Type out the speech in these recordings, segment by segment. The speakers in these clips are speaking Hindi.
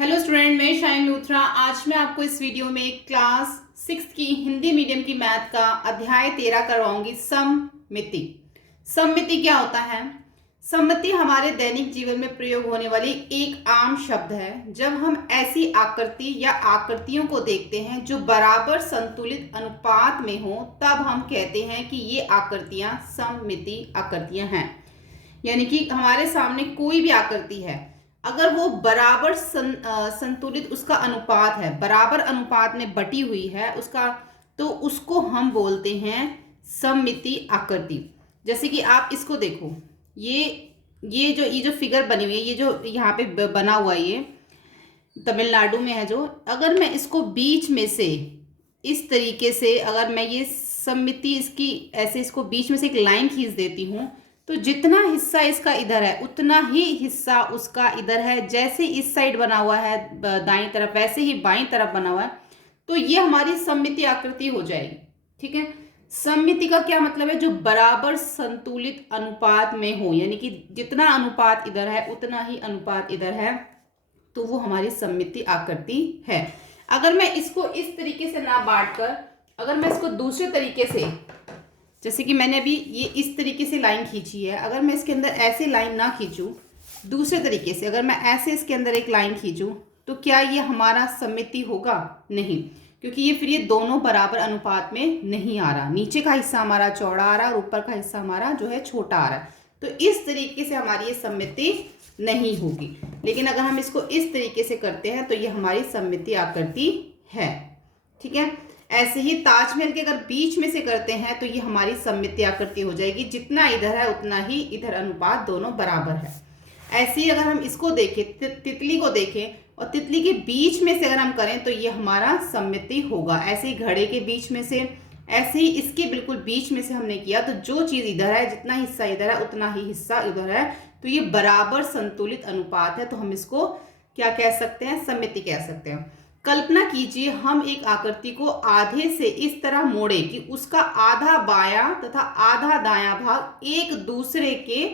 हेलो स्टूडेंट, मैं शाइन लूथरा। आज मैं आपको इस वीडियो में क्लास 6 की हिंदी मीडियम की मैथ का अध्याय 13 करवाऊंगी। सममिति। सममिति क्या होता है? सममिति हमारे दैनिक जीवन में प्रयोग होने वाली एक आम शब्द है। जब हम ऐसी आकृति या आकृतियों को देखते हैं जो बराबर संतुलित अनुपात में हो, तब हम कहते हैं कि ये आकृतियां सममिति आकृतियां हैं। यानी कि हमारे सामने कोई भी आकृति है, अगर वो बराबर संतुलित उसका अनुपात है, बराबर अनुपात में बटी हुई है उसका, तो उसको हम बोलते हैं सममिति आकृति। जैसे कि आप इसको देखो, ये जो फिगर बनी हुई है, ये जो यहाँ पे बना हुआ है, ये तमिलनाडु में है जो, अगर मैं इसको बीच में से इस तरीके से, अगर मैं ये सममिति इसकी ऐसे इसको बीच में से एक लाइन खींच देती हूँ, तो जितना हिस्सा इसका इधर है उतना ही हिस्सा उसका इधर है। जैसे इस साइड बना हुआ है दाईं तरफ, वैसे ही बाईं तरफ बना हुआ है, तो ये हमारी सममिति आकृति हो जाएगी। ठीक है। सममिति का क्या मतलब है? जो बराबर संतुलित अनुपात में हो, यानी कि जितना अनुपात इधर है उतना ही अनुपात इधर है, तो वो हमारी सममिति आकृति है। अगर मैं इसको इस तरीके से ना बांट कर, अगर मैं इसको दूसरे तरीके से, जैसे कि मैंने अभी ये इस तरीके से लाइन खींची है, अगर मैं इसके अंदर ऐसे लाइन ना खींचूं, दूसरे तरीके से अगर मैं ऐसे इसके अंदर एक लाइन खींचूं, तो क्या ये हमारा सममिति होगा? नहीं, क्योंकि ये फिर ये दोनों बराबर अनुपात में नहीं आ रहा। नीचे का हिस्सा हमारा चौड़ा आ रहा है और ऊपर का हिस्सा हमारा जो है छोटा आ रहा है, तो इस तरीके से हमारी ये सममिति नहीं होगी। लेकिन अगर हम इसको इस तरीके से करते हैं तो ये हमारी सममिति आकृति है। ठीक है। ऐसे ही ताजमहल के अगर बीच में से करते हैं तो ये हमारी सममिति आकृति हो जाएगी। जितना इधर है उतना ही इधर अनुपात, दोनों बराबर है। ऐसे ही अगर हम इसको देखें, तितली को देखें और तितली के बीच में से अगर हम करें तो ये हमारा सममिति होगा। ऐसे ही घड़े के बीच में से, ऐसे ही इसके बिल्कुल बीच में से हमने किया, तो जो चीज़ इधर है, जितना हिस्सा इधर है उतना ही हिस्सा इधर है, तो ये बराबर संतुलित अनुपात है। तो हम इसको क्या कह सकते हैं? सममिति कह सकते हैं। कल्पना कीजिए हम एक आकृति को आधे से इस तरह मोड़े कि उसका आधा बायां तथा आधा दायां भाग एक दूसरे के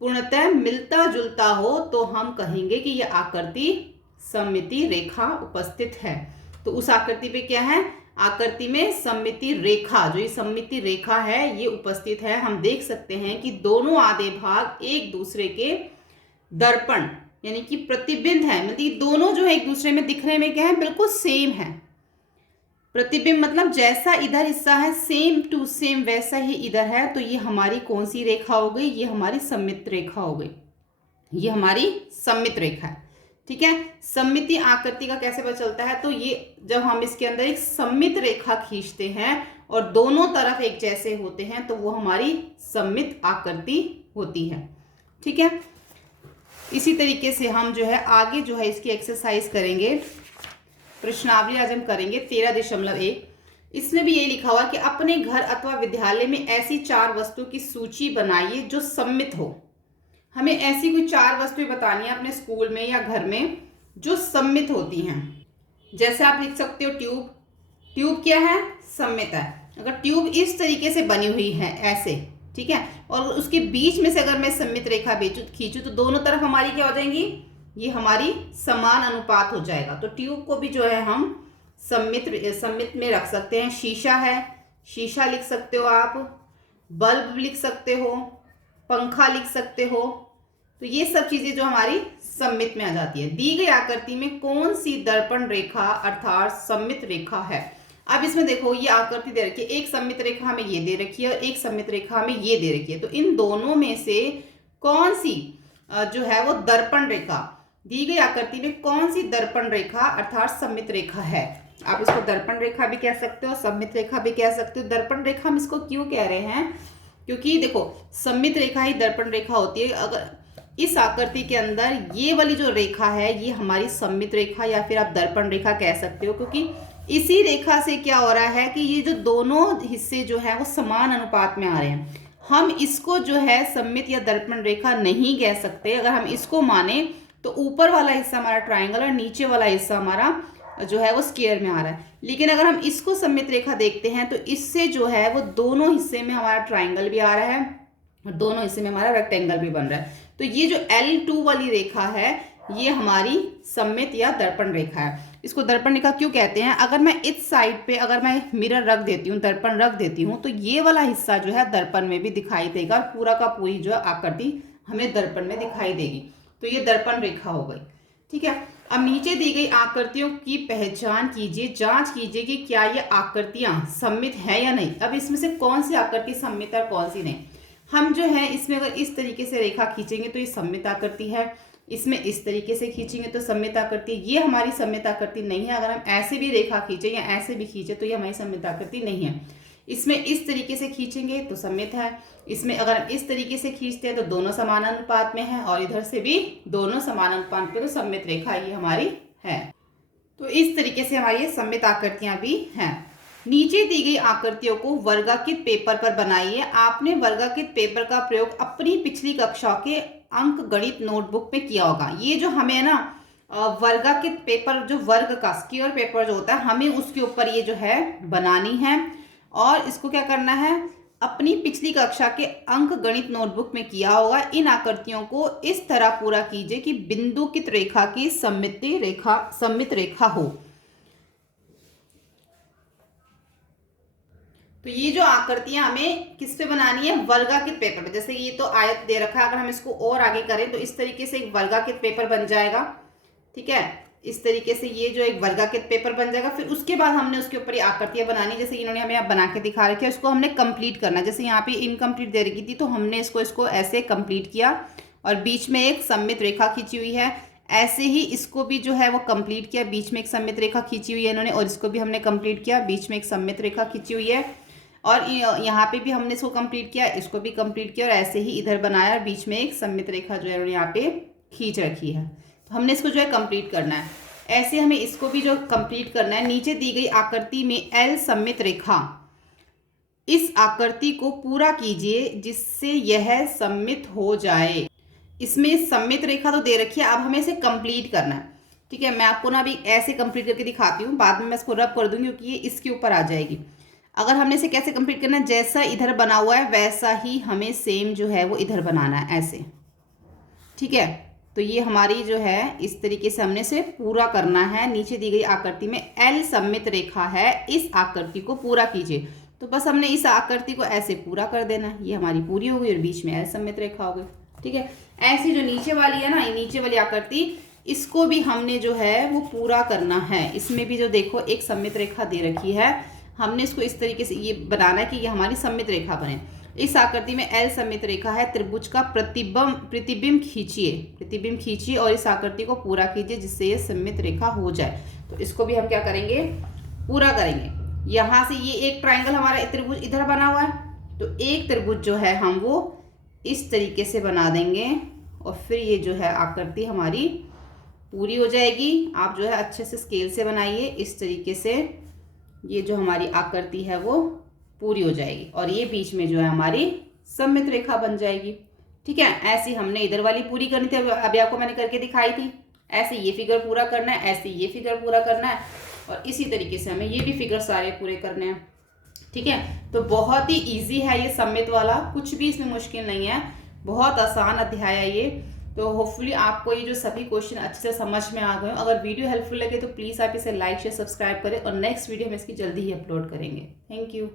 पूर्णतः मिलता जुलता हो, तो हम कहेंगे कि यह आकृति सममिति रेखा उपस्थित है। तो उस आकृति पे क्या है? आकृति में सममिति रेखा, जो ये सममिति रेखा है ये उपस्थित है। हम देख सकते हैं कि दोनों आधे भाग एक दूसरे के दर्पण यानी कि प्रतिबिंब है, मतलब दोनों जो है एक दूसरे में दिखने में क्या है? बिल्कुल सेम है। प्रतिबिंब मतलब जैसा इधर हिस्सा है सेम टू सेम वैसा ही इधर है, तो ये हमारी कौन सी रेखा हो गई? ये हमारी सममित रेखा हो गई। ये हमारी सममित रेखा है। ठीक है। सममिति आकृति का कैसे पता चलता है? तो ये जब हम इसके अंदर एक सममित रेखा खींचते हैं और दोनों तरफ एक जैसे होते हैं, तो वो हमारी सममित आकृति होती है। ठीक है। इसी तरीके से हम जो है आगे जो है इसकी एक्सरसाइज करेंगे। प्रश्नावली आज हम करेंगे 13.1। इसमें भी ये लिखा हुआ कि अपने घर अथवा विद्यालय में ऐसी 4 वस्तु की सूची बनाइए जो सममित हो। हमें ऐसी कोई 4 वस्तुएं बतानी है अपने स्कूल में या घर में जो सममित होती हैं। जैसे आप लिख सकते हो ट्यूब। ट्यूब क्या है? सममित है। अगर ट्यूब इस तरीके से बनी हुई है ऐसे, ठीक है, और उसके बीच में से अगर मैं सममित रेखा खींचूं तो दोनों तरफ हमारी क्या हो जाएंगी? ये हमारी समान अनुपात हो जाएगा। तो ट्यूब को भी जो है हम सममित में रख सकते हैं। शीशा है, शीशा लिख सकते हो आप। बल्ब लिख सकते हो, पंखा लिख सकते हो। तो ये सब चीजें जो हमारी सममित में आ जाती है। दी गई आकृति में कौन सी दर्पण रेखा अर्थात सममित रेखा है? अब इसमें देखो, ये आकृति दे रखी है, एक सममित रेखा हमें ये दे रखी है और एक सममित रेखा हमें ये दे रखी है। तो इन दोनों में से कौन सी जो है वो दर्पण रेखा, दी गई आकृति में कौन सी दर्पण रेखा अर्थात सममित रेखा है? आप इसको दर्पण रेखा भी कह सकते हो, सममित रेखा भी कह सकते हो। दर्पण रेखा हम इसको क्यों कह रहे हैं? क्योंकि देखो, सममित रेखा ही दर्पण रेखा होती है। अगर इस आकृति के अंदर ये वाली जो रेखा है ये हमारी सममित रेखा या फिर आप दर्पण रेखा कह सकते हो, क्योंकि इसी रेखा से क्या हो रहा है कि ये जो दोनों हिस्से जो है वो समान अनुपात में आ रहे हैं। हम इसको जो है सममित या दर्पण रेखा नहीं कह सकते। अगर हम इसको माने तो ऊपर वाला हिस्सा हमारा ट्राइंगल और नीचे वाला हिस्सा हमारा जो है वो स्क्वायर में आ रहा है। लेकिन अगर हम इसको सममित रेखा देखते हैं तो इससे जो है वो दोनों हिस्से में हमारा ट्राइंगल भी आ रहा है और दोनों हिस्से में हमारा रेक्टेंगल भी बन रहा है। तो ये जो L2 वाली रेखा है ये हमारी सममित या दर्पण रेखा है। इसको दर्पण रेखा क्यों कहते हैं? अगर मैं इस साइड पे अगर मैं मिरर रख देती हूँ, दर्पण रख देती हूँ, तो ये वाला हिस्सा जो है दर्पण में भी दिखाई देगा और पूरा का पूरी जो है आकृति हमें दर्पण में दिखाई देगी। तो ये दर्पण रेखा हो गई। ठीक है, अब नीचे दी गई आकृतियों की पहचान कीजिए, जांच कीजिए कि क्या ये आकृतियां सममित है या नहीं। अब इसमें से कौन सी आकृति सममित है और कौन सी नहीं। हम जो है इसमें अगर इस तरीके से रेखा खींचेंगे तो ये सममित आकृति है, इसमें इस तरीके से खींचेंगे तो सममित आकृति, ये हमारी सममित आकृति नहीं है। अगर हम ऐसे भी रेखा खींचे या ऐसे भी खींचे तो ये हमारी सममित आकृति नहीं है। इसमें इस तरीके से खींचेंगे तो सममित है, इसमें अगर हम इस तरीके से खींचते हैं तो दोनों समानानुपात में है, और इधर से भी दोनों समानानुपात में, तो सममित रेखा ये हमारी है। तो इस तरीके से हमारी ये सममित आकृतियां भी हैं। नीचे दी गई आकृतियों को वर्गाकृत पेपर पर बनाइए। आपने वर्गाकृत पेपर का प्रयोग अपनी पिछली कक्षा के अंक गणित नोटबुक में किया होगा। ये जो हमें है ना वर्गाकृत पेपर, जो वर्ग का स्क्वायर पेपर जो होता है, हमें उसके ऊपर ये जो है बनानी है, और इसको क्या करना है, अपनी पिछली कक्षा के अंक गणित नोटबुक में किया होगा। इन आकृतियों को इस तरह पूरा कीजिए कि बिंदुकित रेखा की सममित रेखा हो। तो ये जो आकृतियां हमें किस पे बनानी है? वर्गाकृत पेपर पे। जैसे ये तो आयत दे रखा है, अगर हम इसको और आगे करें तो इस तरीके से एक वर्गाकृत पेपर बन जाएगा। ठीक है, इस तरीके से ये जो एक वर्गाकृत पेपर बन जाएगा। फिर उसके बाद हमने उसके ऊपर ये आकृतियां बनानी, जैसे इन्होंने हमें यहाँ बना के दिखा रखी है, इसको हमने कंप्लीट करना। जैसे यहाँ पे इनकम्प्लीट दे रखी थी तो हमने इसको ऐसे कंप्लीट किया, और बीच में एक सममित रेखा खींची हुई है। ऐसे ही इसको भी जो है वो कंप्लीट किया, बीच में एक सममित रेखा खींची हुई है इन्होंने, और इसको भी हमने कंप्लीट किया, बीच में एक सममित रेखा खींची हुई है। और यहाँ पे भी हमने इसको कंप्लीट किया, इसको भी कंप्लीट किया, और ऐसे ही इधर बनाया, और बीच में एक सममित रेखा जो है यहाँ पे खींच रखी है। तो हमने इसको जो है कंप्लीट करना है। ऐसे हमें इसको भी जो कंप्लीट करना है। नीचे दी गई आकृति में एल सममित रेखा, इस आकृति को पूरा कीजिए जिससे यह सममित हो जाए। इसमें सममित रेखा तो दे रखी है, अब हमें इसे कंप्लीट करना है। ठीक है, मैं आपको ना अभी ऐसे कंप्लीट करके दिखाती हूँ, बाद में मैं इसको रब कर दूंगी क्योंकि ये इसके ऊपर आ जाएगी। अगर हमने इसे कैसे कंप्लीट करना है, जैसा इधर बना हुआ है वैसा ही हमें सेम जो है वो इधर बनाना है, ऐसे। ठीक है, तो ये हमारी जो है इस तरीके से हमने इसे पूरा करना है। नीचे दी गई आकृति में एल सममित रेखा है, इस आकृति को पूरा कीजिए। तो बस हमने इस आकृति को ऐसे पूरा कर देना है, ये हमारी पूरी हो गई और बीच में एल सममित रेखा हो गई। ठीक है, ऐसी जो नीचे वाली है ना, ये नीचे वाली आकृति, इसको भी हमने जो है वो पूरा करना है। इसमें भी जो देखो एक सममित रेखा दे रखी है, हमने इसको इस तरीके से ये बनाना है कि ये हमारी सममित रेखा बने। इस आकृति में एल सममित रेखा है, त्रिभुज का प्रतिबिंब खींचिए और इस आकृति को पूरा कीजिए जिससे ये सममित रेखा हो जाए। तो इसको भी हम क्या करेंगे, पूरा करेंगे। यहाँ से ये एक ट्राइंगल हमारा त्रिभुज इधर बना हुआ है, तो एक त्रिभुज जो है हम वो इस तरीके से बना देंगे, और फिर ये जो है आकृति हमारी पूरी हो जाएगी। आप जो है अच्छे से स्केल से बनाइए, इस तरीके से ये जो हमारी आकृति है वो पूरी हो जाएगी, और ये बीच में जो है हमारी सममित रेखा बन जाएगी। ठीक है, ऐसी हमने इधर वाली पूरी करनी थी, अभी आपको मैंने करके दिखाई थी। ऐसे ये फिगर पूरा करना है, ऐसे ये फिगर पूरा करना है, और इसी तरीके से हमें ये भी फिगर सारे पूरे करने हैं। ठीक है, तो बहुत ही इजी है ये सममित वाला, कुछ भी इसमें मुश्किल नहीं है, बहुत आसान अध्याय है ये। तो होपफुली आपको ये जो सभी क्वेश्चन अच्छे से समझ में आ गए। अगर वीडियो हेल्पफुल लगे तो प्लीज़ आप इसे लाइक शेयर सब्सक्राइब करें, और नेक्स्ट वीडियो हम इसकी जल्दी ही अपलोड करेंगे। Thank you.